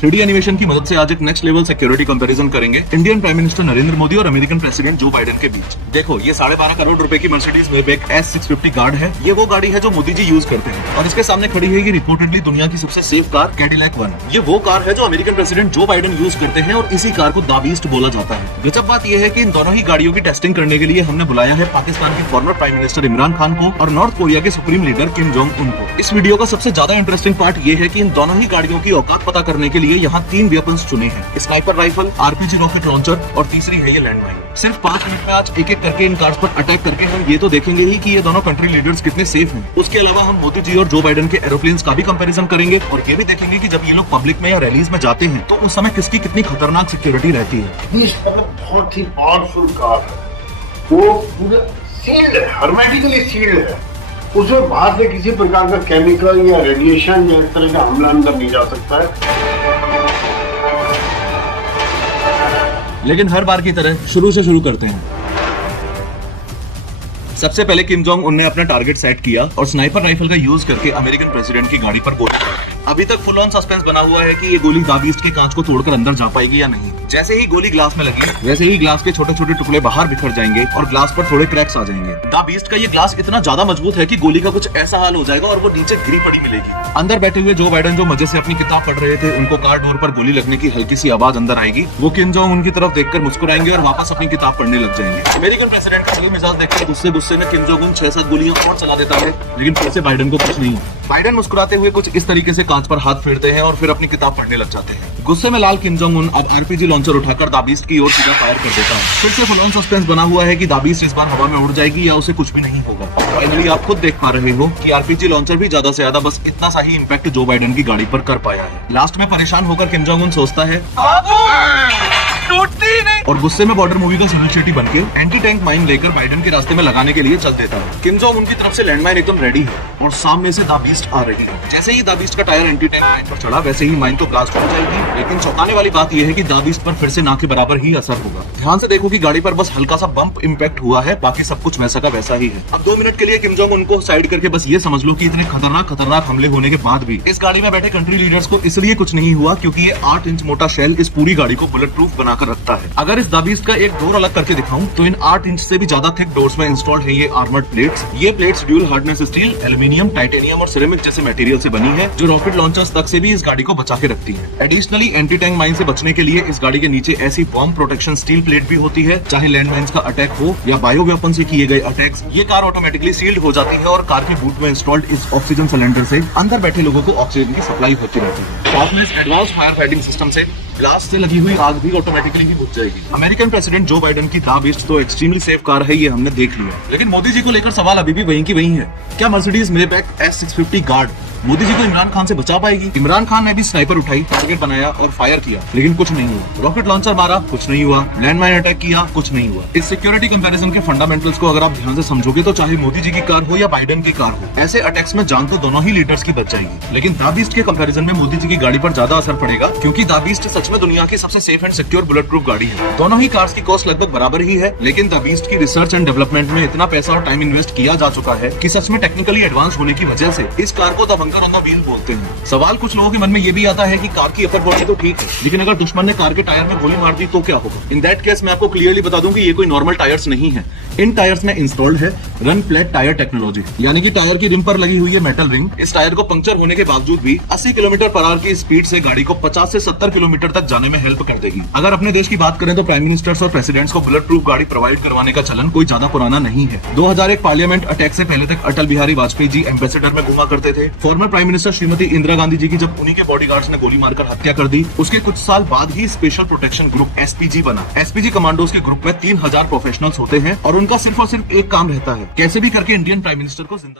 3D animation की मदद से आज एक नेक्स्ट लेवल सिक्योरिटी कंपैरिजन करेंगे Indian prime minister Narendra Modi और अमेरिकन प्रेसिडेंट जो बाइडेन के बीच। देखो, ये 12.5 करोड़ रुपए की मर्सिडीज मेबैक S650 गार्ड है। ये वो गाड़ी है जो मोदी जी यूज करते हैं और इसके सामने खड़ी है ये रिपोर्टेडली दुनिया की सबसे सेफ कार कैडिलैक वन। ये वो कार है जो American president Joe Biden use करते हैं और इसी कार को द बीस्ट बोला जाता है। गजब बात यह है कि इन दोनों ही गाड़ियों की टेस्टिंग करने के लिए हमने बुलाया है पाकिस्तान के farmer prime minister Imran Khan को और नॉर्थ कोरिया के supreme leader Kim Jong Un को। इस वीडियो का सबसे ज्यादा इंटरेस्टिंग पार्ट ये है कि इन दोनों ही गाड़ियों की औकात पता करने के लिए यहाँ 3 वेपन्स चुने हैं, sniper rifle, RPG rocket launcher और तीसरी है ये लैंडमाइन। सिर्फ 5 मिनट में आज एक एक करके इन कार्स पर अटैक करके हम ये तो देखेंगे ही कि ये दोनों कंट्री लीडर्स कितने सेफ हैं। उसके अलावा हम मोदी जी और जो बाइडेन के एरोप्लेन्स का भी कंपैरिजन करेंगे और ये भी देखेंगे कि जब ये लोग पब्लिक में या रैलीज में जाते हैं तो उस समय किसकी कितनी खतरनाक सिक्योरिटी रहती है। बहुत ही पावरफुल कार है, वो पूरा सील्ड है, हर्मेटिकली सील्ड है। उसमें बाहर से किसी प्रकार का केमिकल या रेडिएशन या इस तरह का हमला अंदर नहीं जा सकता है। लेकिन हर बार की तरह शुरू से शुरू करते हैं। सबसे पहले किम जोंग उन ने अपना टारगेट सेट किया और स्नाइपर राइफल का यूज करके अमेरिकन प्रेसिडेंट की गाड़ी पर गोली चलाई। अभी तक फुल ऑन सस्पेंस बना हुआ है कि ये गोली द बीस्ट के कांच को तोड़कर अंदर जा पाएगी या नहीं। जैसे ही गोली ग्लास में लगी वैसे ही ग्लास के छोटे छोटे टुकड़े बाहर बिखर जाएंगे और ग्लास पर थोड़े क्रैक्स आ जाएंगे। द बीस्ट का ये ग्लास इतना ज्यादा मजबूत है कि गोली का कुछ ऐसा हाल हो जाएगा और वो नीचे गिरी पड़ी मिलेगी। अंदर बैठे हुए जो बाइडेन जो मजे से अपनी किताब पढ़ रहे थे, उनको कार डोर पर गोली लगने की हल्की सी आवाज अंदर आएगी। वो किम जोंग उनकी तरफ देखकर मुस्कुराएंगे और वापस अपनी किताब पढ़ने लग जाएंगे। अमेरिकन प्रेसिडेंट का सही मिजाज देखकर गुस्से में किम जोंग उन 6-7 गोलियां और चला देता है, लेकिन फिर से बाइडेन को कुछ नहीं। बाइडेन मुस्कुराते हुए कुछ इस तरीके से कांच पर हाथ फेरते हैं और फिर अपनी किताब पढ़ने लग जाते हैं। गुस्से में लाल किम जोंग उन अब RPG लॉन्चर उठाकर द बीस्ट की ओर सीधा फायर कर देता है। फिर से फुल ऑन सस्पेंस बना हुआ है कि द बीस्ट इस बार हवा में उड़ जाएगी या उसे कुछ भी नहीं होगा। फाइनली आप खुद देख पा रहे हो कि RPG लॉन्चर भी ज्यादा से ज्यादा बस इतना सा ही इम्पैक्ट जो बाइडेन की गाड़ी पर कर पाया है। लास्ट में परेशान होकर किम जोंग उन सोचता है और गुस्से में बॉर्डर मूवी का सुनील शेट्टी बनके एंटी टैंक माइन लेकर बाइडेन के रास्ते में लगाने के लिए चल देता है। किम जोंग उनकी तरफ से लैंडमाइन एकदम रेडी है और सामने से द बीस्ट आ रही है। जैसे ही द बीस्ट का टायर एंटी टैंक माइन पर चढ़ा वैसे ही माइन तो ब्लास्ट हो जाएगी, लेकिन चौंकाने वाली बात यह है कि द बीस्ट पर फिर से ना के बराबर ही असर होगा। ध्यान से देखो कि गाड़ी पर बस हल्का सा बम्प इम्पैक्ट हुआ है, बाकी सब कुछ वैसा का वैसा ही है। अब 2 मिनट के लिए किम जोंग उनको साइड करके बस ये समझ लो कि इतने खतरनाक हमले होने के बाद भी इस गाड़ी में बैठे कंट्री लीडर्स को इसलिए कुछ नहीं हुआ क्योंकि ये 8 इंच मोटा शेल इस पूरी गाड़ी को बुलेट प्रूफ बनाकर रखता है। अगर इस द बीस्ट का एक डोर अलग करके दिखाऊं तो इन 8 इंच से भी ज्यादा थिक डोर्स में इंस्टॉल्ड है ये आर्मर्ड प्लेट्स। ये plates dual hardness steel, aluminium, titanium और सिरेमिक जैसे मटेरियल से बनी है जो रॉकेट लॉन्चर्स तक से भी इस गाड़ी को बचा के रखती है। एडिशनली एंटी टैंक माइन से बचने के लिए इस गाड़ी के नीचे ऐसी बॉम्ब प्रोटेक्शन स्टील प्लेट भी होती है, चाहे लैंड माइंस का अटैक हो या बायो वेपन से किए गए अटैक्स। ये कार ऑटोमेटिकली सील्ड हो जाती है और कार के बूट में इंस्टॉल्ड इस ऑक्सीजन सिलेंडर से अंदर बैठे लोगों को ऑक्सीजन की सप्लाई होती रहती है। साथ में इस एडवांस फायर फाइटिंग सिस्टम से ब्लास्ट से लगी हुई आग भी ऑटोमेटिकली ही बुझ जाएगी। अमेरिकन प्रेसिडेंट जो बाइडेन की द बीस्ट तो एक्सट्रीमली सेफ कार है, ये हमने देख लिया, लेकिन मोदी जी को लेकर सवाल अभी भी वहीं की वहीं है। क्या Mercedes Maybach S650 guard Modi ji को इमरान खान से बचा पाएगी? इमरान खान ने भी स्नाइपर उठाई, टारगेट बनाया और फायर किया, लेकिन कुछ नहीं हुआ। रॉकेट लॉन्चर मारा, कुछ नहीं हुआ। लैंडमाइन अटैक किया, कुछ नहीं हुआ। इस सिक्योरिटी कंपैरिजन के फंडामेंटल्स को अगर आप ध्यान से समझोगे तो चाहे मोदी जी की कार हो या बाइडेन की कार हो, ऐसे अटैक्स में जान तो दोनों ही लीडर्स की बच जाएगी। लेकिन द बीस्ट के कंपैरिजन में मोदी जी की गाड़ी पर ज्यादा असर पड़ेगा क्योंकि द बीस्ट सच में दुनिया की सबसे safe and secure bullet proof गाड़ी है। दोनों ही कार्स की कॉस्ट लगभग बराबर ही है, लेकिन द बीस्ट की रिसर्च एंड डेवलपमेंट में इतना पैसा और टाइम इन्वेस्ट किया जा चुका है कि सच में टेक्निकली एडवांस होने की वजह से इस कार को the bunker on the wheel बोलते हैं। सवाल कुछ लोगों के मन में ये भी आता है कि कार की अपर बॉडी तो ठीक है, लेकिन अगर दुश्मन ने कार के टायर में गोली मार दी तो क्या होगा? इन दैट केस मैं आपको क्लियरली बता दूं कि ये कोई नॉर्मल टायर्स नहीं है। इन टायर्स में इंस्टॉल्ड है रन फ्लैट टायर टेक्नोलॉजी, यानी कि टायर की रिम पर लगी हुई है मेटल रिंग। इस टायर को पंक्चर होने के बावजूद भी 80 किलोमीटर/आवर की स्पीड से गाड़ी को 50 से 70 किलोमीटर तक जाने में हेल्प कर देगी। अगर अपने देश की बात करें तो प्राइम मिनिस्टर्स और प्रेसिडेंट्स को बुलेट प्रूफ गाड़ी प्रोवाइड करवाने का चलन कोई ज्यादा पुराना नहीं है। 2001 पार्लियामेंट अटैक से पहले तक अटल बिहारी वाजपेयी जी एम्बेसडर में घुमा करते थे। Former prime minister Shrimati Indira Gandhi ji की जब उन्हीं के बॉडीगार्ड्स ने गोली मारकर हत्या कर दी, उसके कुछ साल बाद ही स्पेशल प्रोटेक्शन ग्रुप SPG बना। SPG कमांडोज के ग्रुप में 3000 प्रोफेशनल्स होते हैं और उनका सिर्फ और सिर्फ एक काम रहता है, कैसे भी करके इंडियन प्राइम मिनिस्टर को जिंदा